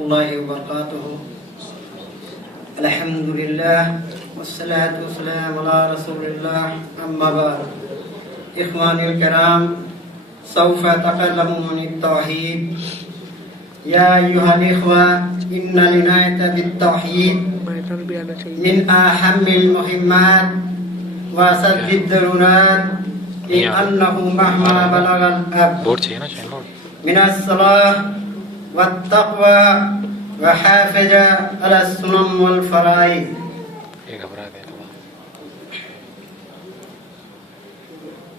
الله وبركاته. الحمد لله والصلاة والسلام على رسول الله. أما بعد، إخواني الكرام، سوف أتكلم عن التوحيد. يا أيها الإخوة، إن العناية بالتوحيد من أهم المهمات وأشد الضرورات، لأنه مهما بلغ الأب من الصلاة والتقوى وحافظ على السنن والفرائض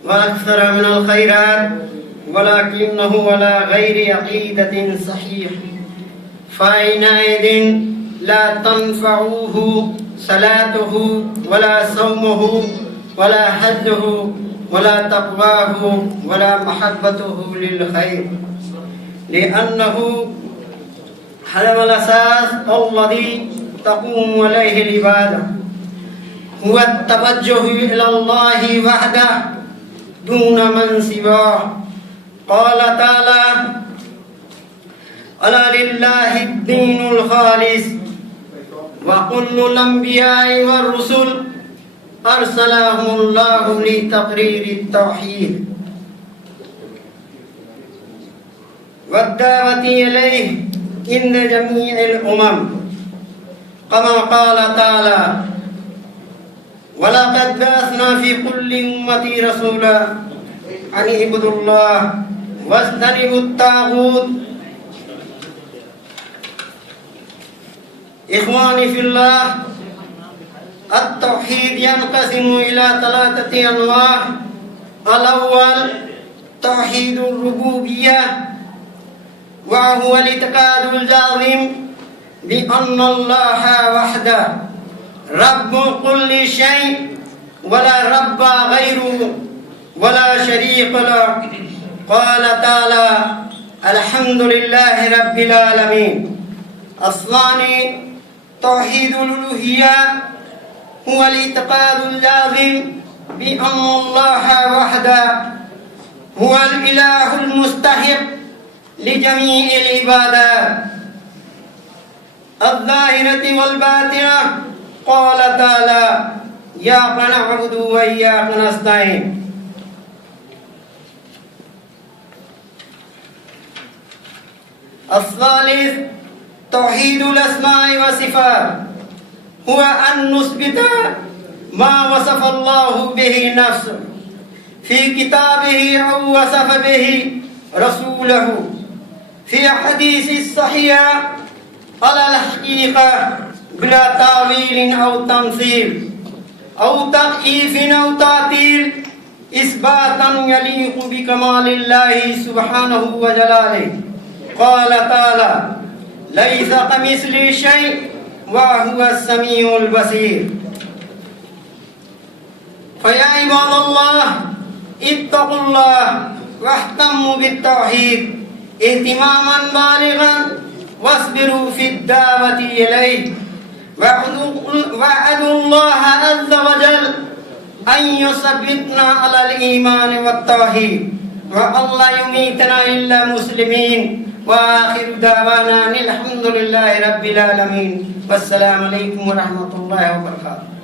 وأكثر من الخيرات، ولكنه على غير عقيدة صحيح، فحينئذ لا تنفعه صلاته ولا صومه ولا حجه ولا تقواه ولا محبته للخير، لأنه هدم الأساس الذي تقوم عليه العبادة، هو التوجه إلى الله وحده دون من سواه. قال تعالى: ألا لله الدين الخالص، وكل الأنبياء والرسل أرسلهم الله لتقرير التوحيد والدعوة إليه عند جميع الأمم، كما قال تعالى: ولقد بعثنا في كل أمة رسولا أن اعبدوا الله واجتنبوا الطاغوت. إخواني في الله، التوحيد ينقسم إلى ثلاثة أنواع. الأول توحيد الربوبية، وهو الاعتقاد الجازم بأن الله وحده رب كل شيء، ولا رب غيره ولا شريك له. قال تعالى: الحمد لله رب العالمين. الثاني توحيد الألوهية، هو الاعتقاد الجازم بأن الله وحده هو الإله المستحق لجميع العبادات الظاهرة والباطنة. قال تعالى: إياك نعبد وإياك نستعين. الثالث توحيد الأسماء والصفات، هو أن نثبت ما وصف الله به نفسه في كتابه أو وصف به رسوله في حديث الصحيح على الحقيقة، بلا تأويل أو تمثيل أو تضعيف أو تعطيل، إثباتا يليق بكمال الله سبحانه وجلاله. قال تعالى: ليس كمثله شيء وهو السميع البصير. فيا عباد الله، اتقوا الله واهتموا بالتوحيد اهتماما بالغا، واصبروا في الدعوة إليه، وأدعوا الله عز وجل أن يثبتنا على الإيمان والتوحيد، والله يميتنا إلا مسلمين. وآخر دعوانا الحمد لله رب العالمين، والسلام عليكم ورحمة الله وبركاته.